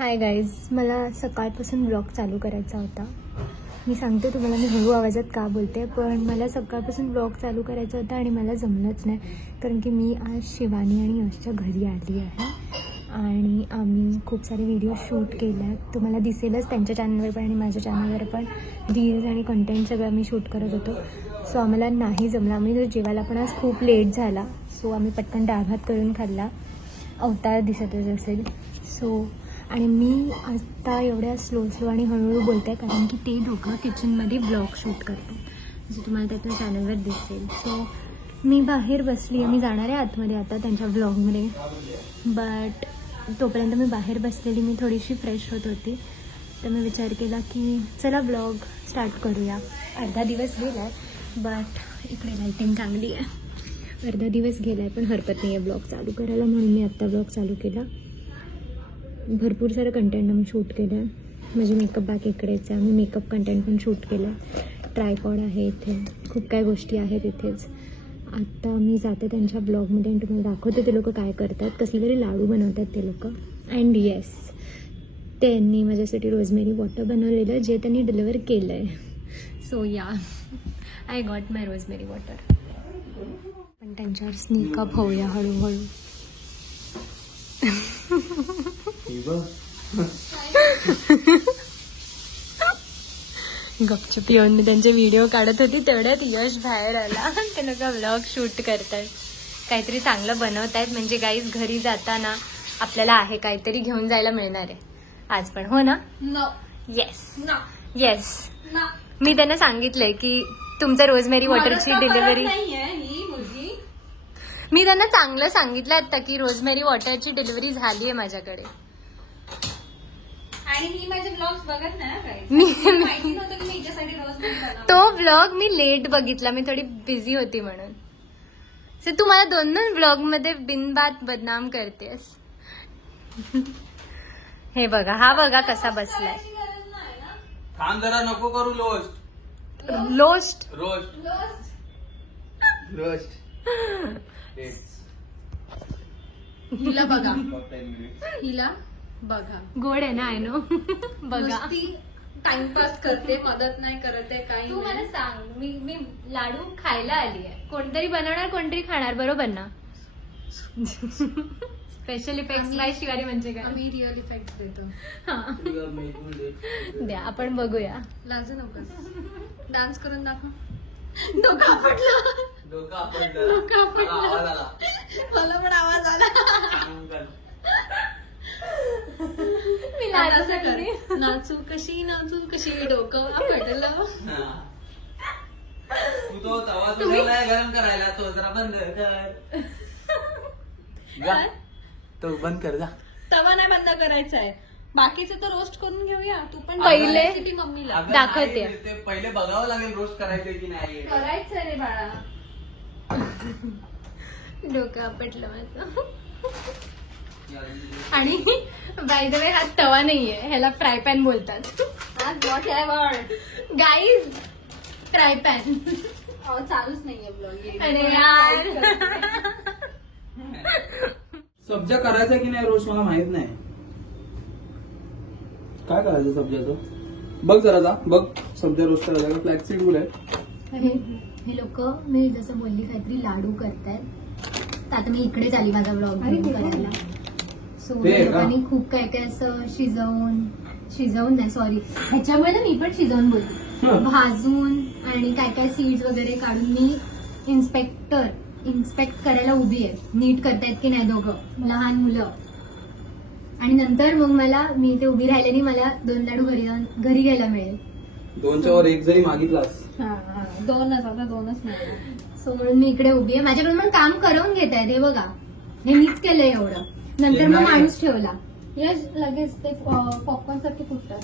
Hi guys, मला सकाळपासून blog चालू करायचा होता. मी सांगते तुम्हाला, मी हळू आवाजात का बोलते, पण मला सकाळपासून ब्लॉग चालू करायचा होता आणि मला जमलंच नाही. कारण की मी आज शिवानी आणि यशच्या घरी आली आहे आणि आम्ही खूप सारे व्हिडिओ शूट केले आहेत. तुम्हाला दिसेलच त्यांच्या चॅनलवर पण आणि माझ्या चॅनलवर पण रील्स आणि कंटेंट सगळं आम्ही शूट करत होतो. सो आम्हाला नाही जमलं. आम्ही जेवायला पण आज खूप लेट झाला. सो आम्ही पटकन डाळ भात करून खाल्ला. अवतार दिसतच असेल. सो आणि मी आता एवढ्या स्लो आणि हळूहळू बोलते कारण की ते दोघं किचनमध्ये ब्लॉग शूट करतात, जे तुम्हाला त्याच्या चॅनलवर दिसेल. सो मी बाहेर बसली आहे. मी जाणार आहे आतमध्ये आता त्यांच्या ब्लॉगमध्ये, बट तोपर्यंत मी बाहेर बसलेली, मी थोडीशी फ्रेश होत होती. तर मी विचार केला की चला ब्लॉग स्टार्ट करूया. अर्धा दिवस गेला आहे, बट इकडे लाईटिंग चांगली आहे. अर्धा दिवस गेला आहे पण हरकत नाही आहे ब्लॉग चालू करायला, म्हणून मी आत्ता ब्लॉग चालू केला. भरपूर सारं कंटेंट आम्ही शूट केलं आहे. माझी मेकअप बॅग इकडेच आहे. आम्ही मेकअप कंटेंट पण शूट केलं आहे. ट्रायपॉड आहे इथे, खूप काही गोष्टी आहेत इथेच. आत्ता मी जाते त्यांच्या ब्लॉगमध्ये आणि तुम्हाला दाखवते ते लोक काय करतात. कसले तरी लाडू बनवतात ते लोक. अँड येस, त्यांनी माझ्यासाठी रोजमेरी वॉटर बनवलेलं, जे त्यांनी डिलिव्हर केलं आहे. सो या, I got my rosemary water. पण त्यांच्यावर स्नीकअप होऊया हळूहळू. गपचूप येऊन मी त्यांचे व्हिडिओ काढत होती, तेवढ्यात यश बाहेर आला. ते लोक व्लॉग शूट करतात, काहीतरी चांगलं बनवत आहेत. म्हणजे गाईज, घरी जाताना आपल्याला आहे काहीतरी घेऊन जायला मिळणार आहे आज पण, हो ना? Yes yes. मी त्यांना सांगितलंय की तुमचं रोजमेरी वॉटरची डिलिव्हरी, मी त्यांना चांगलं सांगितलं आता की रोजमेरी वॉटरची डिलिव्हरी झाली आहे माझ्याकडे. आणि मी माझे ब्लॉग्स बघत नाही, माहिती नव्हतं की मी हिच्यासाठी रोज तो ब्लॉग मी लेट बघितला, मी थोडी बिझी होती म्हणून. सो तू मला दोन ब्लॉग मध्ये बिनबात बदनाम करतेस. हे बघा, हा बघा कसा बसलाय. थांब जरा, नको करू लोस्ट. हिला बघा, हिला बघा. गोड आहे ना, आय नो. बघा, टाइमपास करते, मदत नाही करते काही. तू मला सांग, मी लाडू खायला आली आहे. कोणतरी बनवणार, कोणतरी खाणार, बरोबर ना? स्पेशल इफेक्ट्स बाय शिवानी म्हणजे काय? आम्ही रिअल इफेक्ट देतो. द्या, आपण बघूया. लाजू नकोस, डान्स करून दाखव. डोका पडला, मला पण आवाज आला. मी नाचू कशी डोकं पडलं. तू तो तवा तुझ्याला गरम करायला, तो जरा बंद कर. तो बंद कर जा. तवा नाही बंद करायचा आहे, बाकीचं तर रोस्ट करून घेऊया. तू पण पहिले रेसिपी मम्मीला दाखवते. ते पहिले बघावं लागेल रोस्ट करायचं की नाही. करायचं रे बाळा. डोकं आपटलं माझं. आणि बाय द वे, हा तवा नाहीये, ह्याला फ्राय पॅन बोलतात. Guys, fry pan. चालूच नाहीये ब्लॉग. अरे यार, सब्जा करायचा की नाही रोस्ट मला माहित नाही. काय करायचं सब्जाचं? बघ जरा, बघ सब्जा रोस्ट करायचा. फ्लॅक्सीड गुड आहे. हे लोक मी जसं बोलली काहीतरी लाडू करतायत. आता मी इकडेच आली माझा ब्लॉग करायला. सो लोकांनी खूप काय काय असं शिजवून नाही, सॉरी, ह्याच्यामुळे ना मी पण शिजवून बोलते, भाजून आणि काय काय सीड्स वगैरे काढून मी इन्स्पेक्ट करायला उभी आहे. नीट करतायत की नाही दोघं लहान मुलं. आणि नंतर मग मी ते उभी राहिल्याने मला 2 लाडू घरी घ्यायला मिळेल. 2च्या वर 1 जरी मागितलास. 2च, आता 2च नाही. सो म्हणून मी इकडे उभी आहे. माझ्याकडून पण काम करून घेत आहेत. हे बघा, हे मीच केलंय एवढं. नंतर मग माणूस ठेवला. यश लगेच ते पॉपकॉर्न सारखे फुटतात.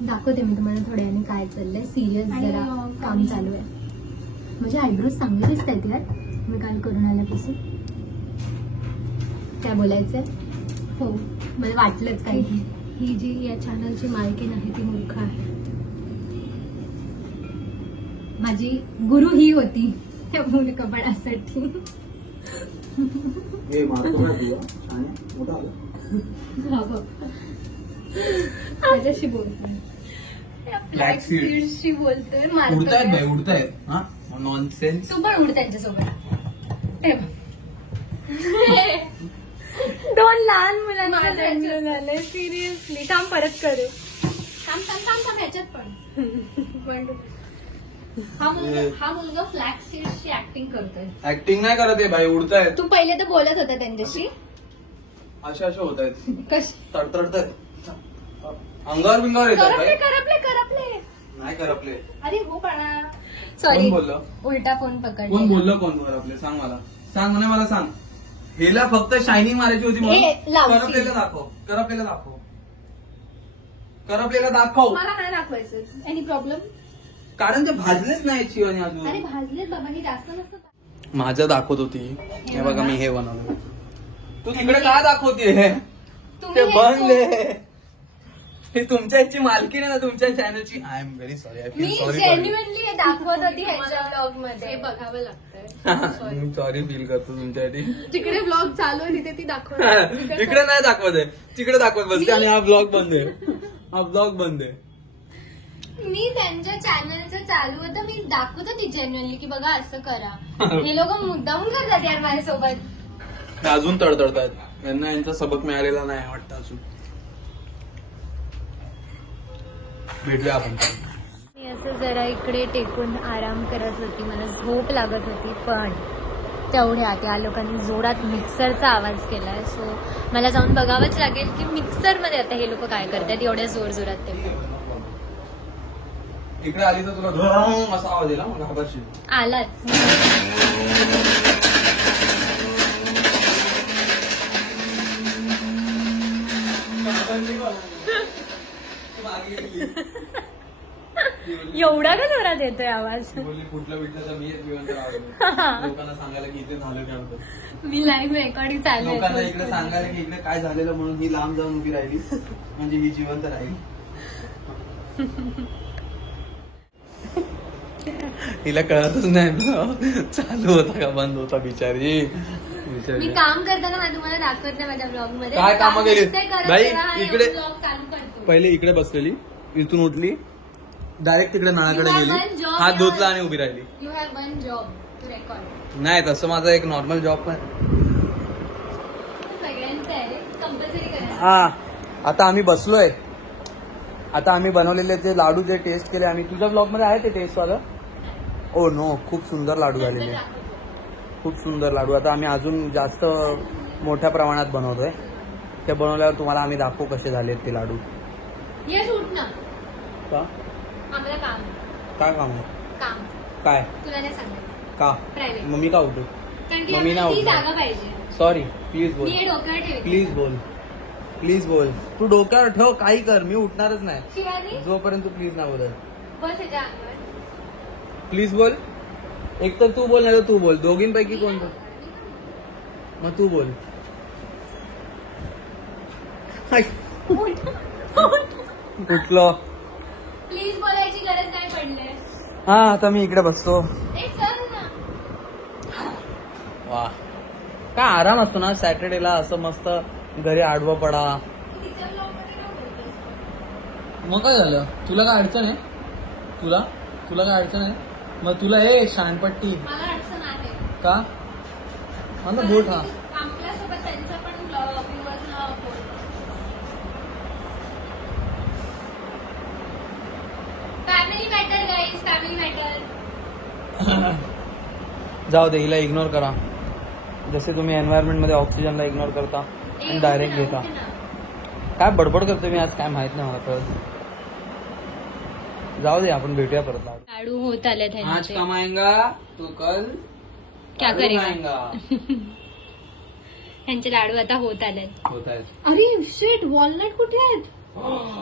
दाखवते मी तुम्हाला थोड्या वेळाने काय चाललंय. सिरियस जरा काम चालू आहे. माझे आयब्रोज चांगले दिसत आहेत यार, मी काल करून आल्यापासून. काय बोलायचंय? हो, मला वाटलंच काही. ही जी या चॅनलची मालकीण आहे ती मूर्ख आहे. माझी गुरु ही होती त्या मूर्खपणासाठी. हे मारतो ना तुला, मोठा आला. माझ्याशी बोलतोय Black seeds. सीड्सशी बोलतोय उडतायत मारतोय बाई उडतायत. हा नॉनसेन्स. तू पण उड त्यांच्यासोबत हे बघ. दोन लहान मुलांना माझ्या लग्न झालंय सिरियसली. थांब परत करू. थांब ह्याच्यात पण 1 2 हा मुलगा फ्लॅग सीड्सची ऍक्टिंग करतोय. ऍक्टिंग नाही करत आहे बाई उडतायत. तू पहिले तर बोलत होता त्यांच्याशी अशा होत आहेत. कशी तडतडतायत. अंगावर बिंगावर येतात करपले बाई. करपले नाही करपले. अरे हो पणा कोण सॉरी बोललं? उलटा फोन कोण पकडला. बोललं कोण करपले? सांग मला. सांग म्हणे मला सांग. हिला फक्त शायनिंग मारायची होती हे म्हणून लावती. करपलेलं दाखव. करपलेलं दाखव. करपलेलं दाखव. मला नाही दाखवायचं. Any problem? कारण ते भाजलेच नाही शिवानी अजून. अरे भाजलेत बाबा, हे जास्त नसतं. माझं दाखवत होती. हे बघा मी हे बनवलं. तू तिकडे काय दाखवते हे? तुम्ही ते हे बंद सो- आहे. हे तुमच्या याची मालकी नाही ना तुमच्या चॅनलची. I am very sorry. I मी फील सॉरी जेन्युअनली हे दाखवत होती ह्याच्या ब्लॉग मध्ये. बघावं लागतंय. मी सॉरी फील करतो तुमच्यासाठी. जिकडे ब्लॉग चालू आहे तिथे ती दाखवत. तिकडे नाही दाखवत आहे. तिकडे दाखवत बसते आणि हा ब्लॉग बंद आहे. हा ब्लॉग बंद आहे. मी त्यांच्या चॅनलचं चालू होतं, मी दाखवत होती जेन्युअनली की बघा असं करा. हे लोक मुद्दामून करतात यार माझ्यासोबत. हे अजून तडतडतात. यांना यांचा सबक मिळालेला नाही वाटतं अजून. भेटूया आपण. मी असं जरा इकडे टेकून आराम करत होती. मला झोप लागत होती. पण तेवढ्यात या लोकांनी जोरात मिक्सरचा आवाज केलाय. सो मला जाऊन बघावंच लागेल की मिक्सरमध्ये आता हे लोक काय करतात एवढ्या जोरात ते. इकडे आली तर तुला धम असा आवाज येईल. मग घाबरशील. आलाच. एवढा का जोरात येतोय आवाज? बोलली कुठलं भेटलं तर मी लोकांना सांगायला की इथे झालं काय होतं. मी लाईव्ह रेकॉर्डिंग चालू लोकांना आहे. इकडे सांगायला की इकडे काय झालेलं म्हणून ही लांब जाऊन उभी राहिली. म्हणजे ही जिवंत राहिली. हिला कळतच नाही चालू होता का बंद होता बिचारी. मी काम करताना मला तुम्हाला दाखवत नाही माझ्या ब्लॉग मध्ये. काय कामं केली? बाई, इकडे- ब्लॉग चालू करतो. पहिले इकडे बसलेली. इथून उठली डायरेक्ट तिकडे नानाकडे You have गेली. one job, हात you धुतला have- आणि उभी राहिली. You have one job to record. नाही तसं माझा एक नॉर्मल जॉब पण. सगळ्यांचं आहे कंपल्सरी करायचं. हा आता आम्ही बसलोय. आता आम्ही बनवलेले ते लाडू जे टेस्ट केले आम्ही. तुझ्या ब्लॉग मध्ये आहे ते टेस्ट वालं? ओ नो खूप सुंदर लाडू झालेले. खूप सुंदर लाडू. आता आम्ही अजून जास्त मोठ्या प्रमाणात बनवतोय. ते बनवल्यावर तुम्हाला आम्ही दाखवू कसे झालेत ते लाडू. यश उठ ना, का आम्हाला काम काय काम आहे? काम काय तुला नाही सांगायचं. का प्रायव्हेट. मग मी का उठू? कारण की मग मी आम्हाला नाही ती उठणार. जागा पाहिजे. सॉरी प्लीज बोल. मी हे डोक्यावर ठेवते. प्लीज बोल. प्लीज बोल. तू डोक्यावर ठेव काही कर. मी उठणारच नाही शिवानी जोपर्यंत तू प्लीज नाही बोलत. बस याच्या अंगावर. प्लीज बोल. एक तर तू बोल नाही तर तू बोल. दोघींपैकी कोण बोल? मग तू बोल. कुठलं? प्लीज बोलायची गरज नाही पडले. हा आता मी इकडे बसतो. एक चल ना. वा काय आराम असतो ना सॅटर्डेला. असं मस्त घरी आडवं पडा. तिच्या ब्लॉग मध्ये काय बोलतोस? मग काय झालं? तुला काय अडचण आहे? तुला तुला काय अडचण आहे? मग तुला हे शानपट्टी मला अडचण आहे. का? माझा बोट हा. आपल्यासोबत त्यांचा पण व्ह्युअर्सला family matter guys, family matter. जाऊ दे हिला इग्नोर करा. जसे तुम्ही एन्व्हायरमेंट मध्ये ऑक्सिजनला इग्नोर करता आणि डायरेक्ट घेता. काय बडबड करते मी आज काय माहित नाही मला कळत. जाऊ दे आपण भेटूया परत. लाडू होत आले आज त्यांचे. कमाएंगा तो कल क्या लाडू करेगा? खाएंगा. त्यांचे लाडू आता होत आले. होत आहेत. अरे शिट, वॉलनट कुठे आहेत?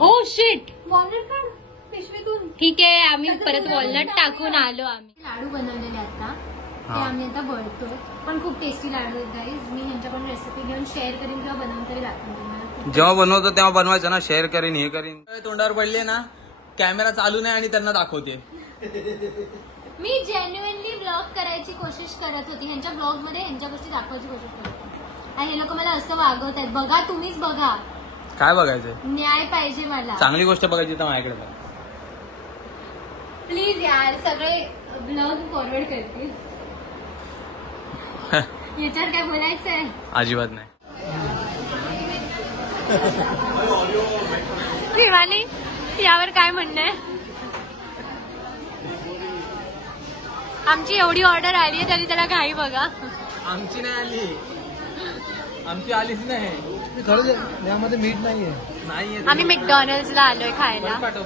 हो शिट. वॉलनट काढ पिशवीतून. ठीक आहे आम्ही परत वॉलनट टाकून आलो. आम्ही लाडू बनवलेले आता ते हा. आम्ही आता बळतोय. पण खूप टेस्टी लाडू आहेत गाईज. मी ह्यांच्याकडून रेसिपी घेऊन शेअर करीन किंवा बनवून तरी दाखवेन तुम्हाला. जेव्हा बनवतो तेव्हा बनवायचं ना. शेअर करीन हे करीन. तोंडावर पडले ना कॅमेरा चालू नाही आणि त्यांना दाखवते. मी जेन्युअनली ब्लॉग करायची कोशिश करत होती. ह्यांच्या ब्लॉग मध्ये ह्यांच्या गोष्टी दाखवायची कोशिश करत होती. आणि हे लोक मला असं वागवत आहेत. बघा तुम्हीच बघा. काय बघायचंय? न्याय पाहिजे मला. चांगली गोष्ट बघायची तर माझ्याकडे बघ. प्लीज यार, सगळे ब्लॉग फॉरवर्ड करते. याच्यावर काय बोलायचंय? अजिबात नाही. शिवानी, यावर काय म्हणणं आहे? आमची एवढी ऑर्डर आली आहे तरी त्याला घाई बघा. आमची नाही आली, आमची आलीच नाही. खरंच यामध्ये मीठ नाहीये. नाही आम्ही मॅकडॉनल्ड्सला आलोय खायला. पाठव